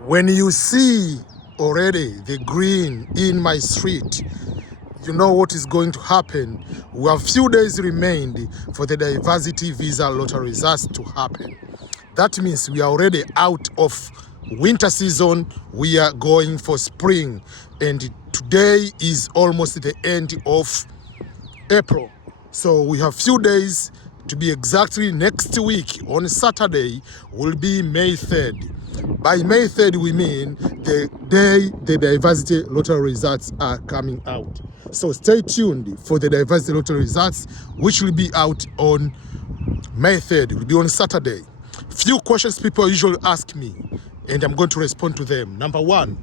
When you see already the green in my street, you know what is going to happen. We have few days remained for the diversity visa lottery results to happen. That means we are already out of winter season. We are going for spring. And today is almost the end of April. So we have few days, to be exactly next week on Saturday will be May 3rd. By May 3rd we mean the day the diversity lottery results are coming out. So stay tuned for the diversity lottery results, which will be out on May 3rd. It will be on Saturday. Few questions people usually ask me, and I'm going to respond to them. Number one,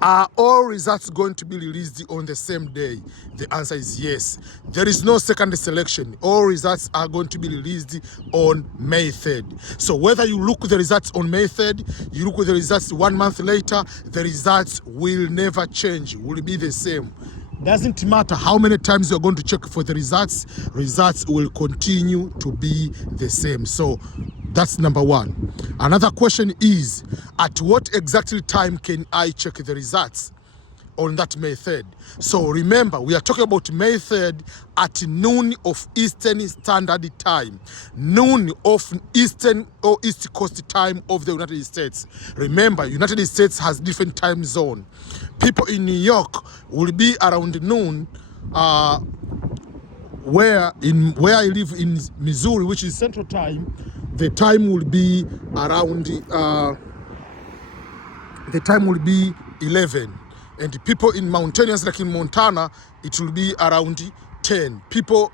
are all results going to be released on the same day? The answer is yes. There is no second selection. All results are going to be released on May 3rd. So whether you look at the results on May 3rd, you look at the results 1 month later, the results will never change, will be the same. Doesn't matter how many times you're going to check for the results will continue to be the same. So that's number one. Another question is, at what exactly time can I check the results on that May 3rd? So remember, we are talking about May 3rd at noon of Eastern Standard Time, noon of Eastern or East Coast time of the United States. Remember, United States has different time zone. People in New York will be around noon, where I live in Missouri, which is Central Time, the time will be around 11. And people in mountainous like in Montana, it will be around 10. People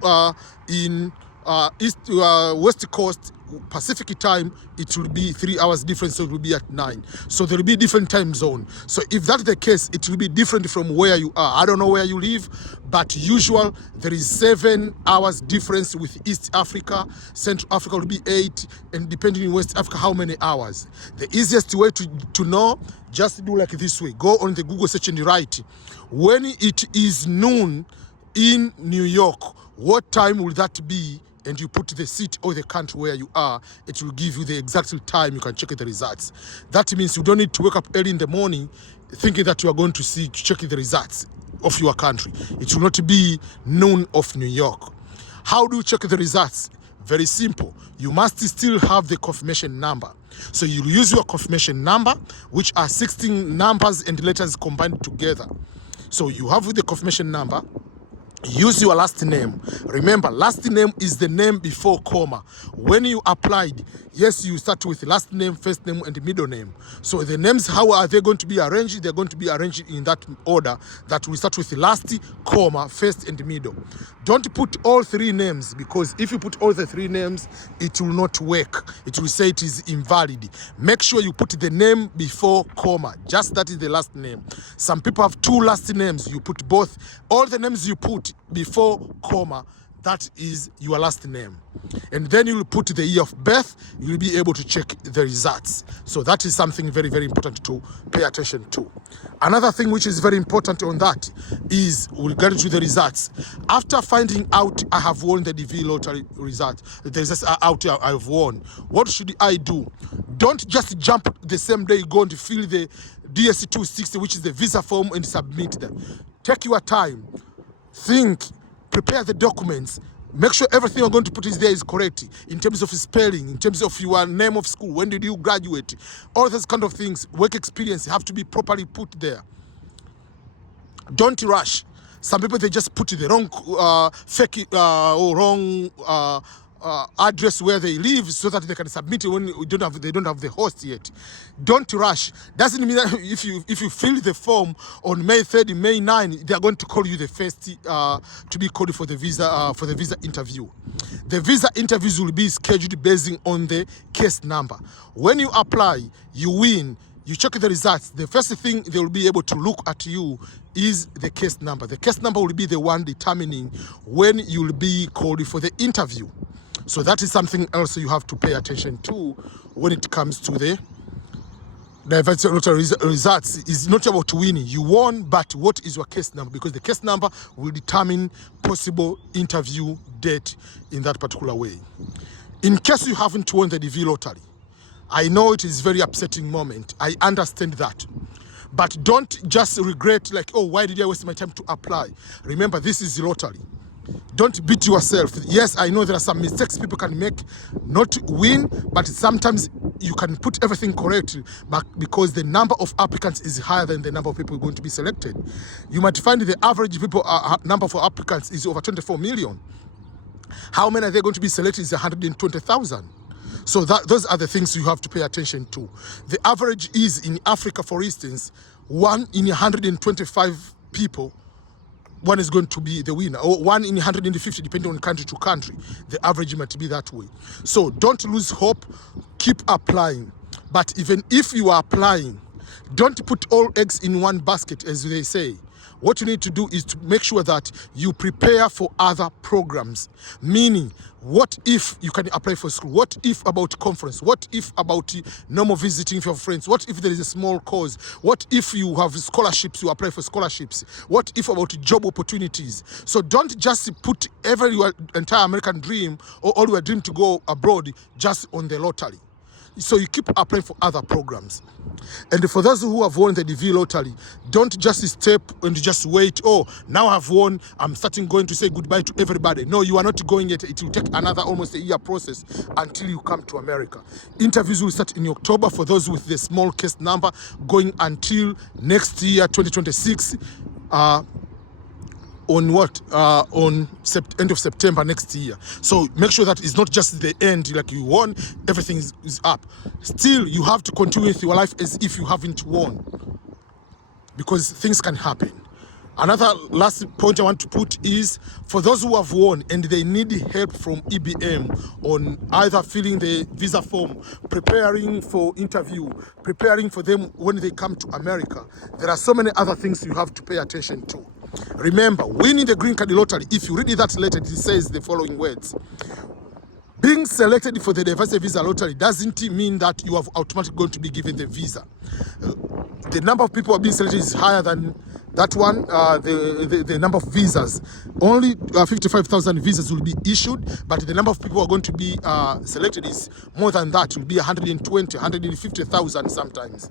in West Coast Pacific time, it will be 3 hours difference, so it will be at 9. So there will be different time zone. So if that's the case, it will be different from where you are. I don't know where you live, but usual there is 7 hours difference with East Africa. Central Africa will be 8, and depending on West Africa, how many hours. The easiest way to know, just do like this way. Go on the Google search and write, when it is noon in New York, what time will that be? And you put the city or the country where you are, it will give you the exact time you can check the results. That means you don't need to wake up early in the morning thinking that you are going to check the results of your country. It will not be noon of New York. How do you check the results? Very simple. You must still have the confirmation number. So you use your confirmation number, which are 16 numbers and letters combined together. So you have the confirmation number. Use your last name. Remember, last name is the name before comma. When you applied, yes, you start with last name, first name, and middle name. So the names, how are they going to be arranged? They're going to be arranged in that order, that we start with last, comma, first, and middle. Don't put all 3 names, because if you put all the 3 names, it will not work. It will say it is invalid. Make sure you put the name before comma. Just that is the last name. Some people have 2 last names. You put both. All the names you put before comma, that is your last name. And then you will put the year of birth. You will be able to check the results. So that is something very, very important to pay attention to. Another thing which is very important on that is regarding to the results. After finding out I have won the DV lottery result, the results are out, I have won, what should I do? Don't just jump the same day, go and fill the DSC 260, which is the visa form, and submit them. Take your time. Think, prepare the documents, make sure everything you're going to put in there is correct in terms of spelling, in terms of your name of school, when did you graduate, all those kind of things, work experience have to be properly put there. Don't rush. Some people, they just put the wrong fake or wrong address where they live so that they can submit it when they don't have the host yet. Don't rush. Doesn't mean that if you fill the form on May 3rd, May 9, they are going to call you the first to be called for the visa interview. The visa interviews will be scheduled based on the case number. When you apply, you win. You check the results. The first thing they will be able to look at you is the case number. The case number will be the one determining when you will be called for the interview. So that is something else you have to pay attention to when it comes to the diversity lottery results. Is not about winning. You won, but what is your case number? Because the case number will determine possible interview date in that particular way. In case you haven't won the DV lottery, I know it is a very upsetting moment. I understand that. But don't just regret like, oh, why did I waste my time to apply? Remember, this is the lottery. Don't beat yourself. Yes, I know there are some mistakes people can make, not win, but sometimes you can put everything correctly, but because the number of applicants is higher than the number of people going to be selected. You might find the average number for applicants is over 24 million. How many are they going to be selected is 120,000. So those are the things you have to pay attention to. The average is in Africa, for instance, 1 in 125 people, one is going to be the winner, or 1 in 150, depending on country to country. The average might be that way. So don't lose hope, keep applying. But even if you are applying, don't put all eggs in one basket, as they say. What you need to do is to make sure that you prepare for other programs. Meaning, what if you can apply for school? What if about conference? What if about normal visiting for friends? What if there is a small cause? What if you have scholarships, you apply for scholarships? What if about job opportunities? So don't just put your entire American dream or all your dream to go abroad just on the lottery. So you keep applying for other programs. And for those who have won the DV lottery, don't just step and just wait. Oh, now I've won, I'm starting going to say goodbye to everybody. No, you are not going yet. It will take another almost a year process until you come to America. Interviews will start in October for those with the small case number, going until next year, 2026. On what? On end of September next year. So make sure that it's not just the end, like you won, everything is up. Still, you have to continue with your life as if you haven't won, because things can happen. Another last point I want to put is, for those who have won and they need help from EBM on either filling the visa form, preparing for interview, preparing for them when they come to America, there are so many other things you have to pay attention to. Remember, winning the green card lottery, if you read that letter, it says the following words. Being selected for the diversity visa lottery doesn't mean that you are automatically going to be given the visa. The number of people being selected is higher than that one, the number of visas. Only 55,000 visas will be issued, but the number of people who are going to be selected is more than that. It will be 120, 150,000 sometimes.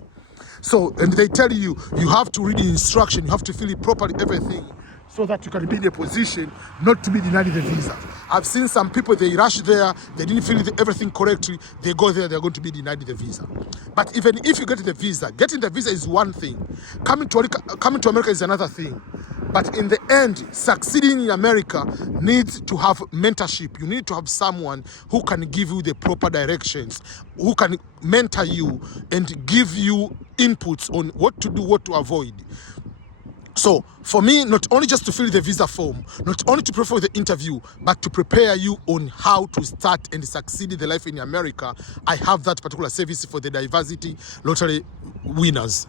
So, and they tell you, you have to read the instruction, you have to fill it properly, everything, so that you can be in a position not to be denied the visa. I've seen some people, they rush there, they didn't fill everything correctly, they go there, they're going to be denied the visa. But even if you get the visa, getting the visa is one thing, coming to America is another thing. But in the end, succeeding in America needs to have mentorship. You need to have someone who can give you the proper directions, who can mentor you and give you inputs on what to do, what to avoid. So for me, not only just to fill the visa form, not only to prepare for the interview, but to prepare you on how to start and succeed in the life in America, I have that particular service for the diversity lottery winners.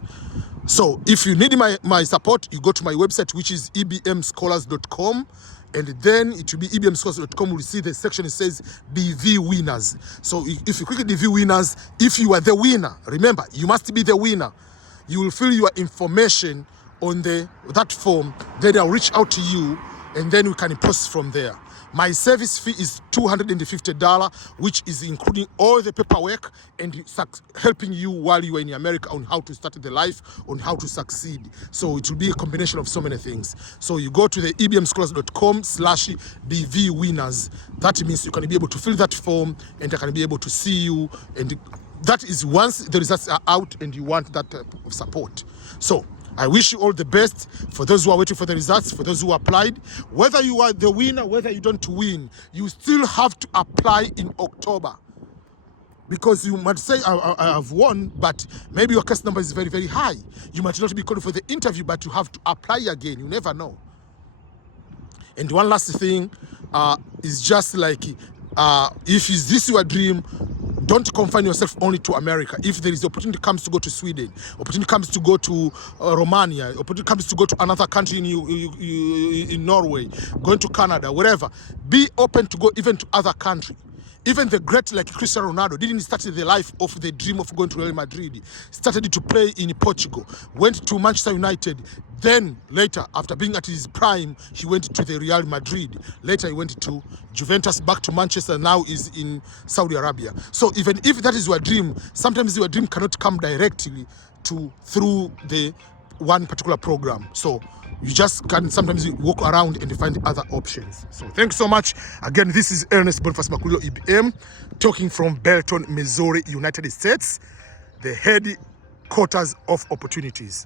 So if you need my support, you go to my website, which is ebmscholars.com, and then it will be ebmscholars.com. You'll see the section that says DV winners. So if you click DV winners, if you are the winner, remember, you must be the winner. You will fill your information on that form, then I'll reach out to you, and then we can process from there. My service fee is $250, which is including all the paperwork and helping you while you are in America on how to start the life, on how to succeed. So it will be a combination of so many things. So you go to the ebmscholars.com/DV winners. That means you can be able to fill that form, and I can be able to see you. And that is once the results are out and you want that type of support. So I wish you all the best. For those who are waiting for the results, for those who applied, whether you are the winner, whether you don't win, you still have to apply in October. Because you might say, I have won, but maybe your case number is very, very high. You might not be called for the interview, but you have to apply again. You never know. And one last thing is just like, if this is your dream, don't confine yourself only to America. If there is the opportunity comes to go to Sweden, opportunity comes to go to Romania, opportunity comes to go to another country in Norway, going to Canada, wherever, be open to go even to other countries. Even the great like Cristiano Ronaldo didn't start the life of the dream of going to Real Madrid. Started to play in Portugal, went to Manchester United. Then later, after being at his prime, he went to the Real Madrid. Later he went to Juventus, back to Manchester, now is in Saudi Arabia. So even if that is your dream, sometimes your dream cannot come directly through the one particular program. So you just can sometimes walk around and find other options. So thanks so much. Again, this is Ernest Boniface Makulilo EBM, talking from Belton, Missouri, United States, the headquarters of opportunities.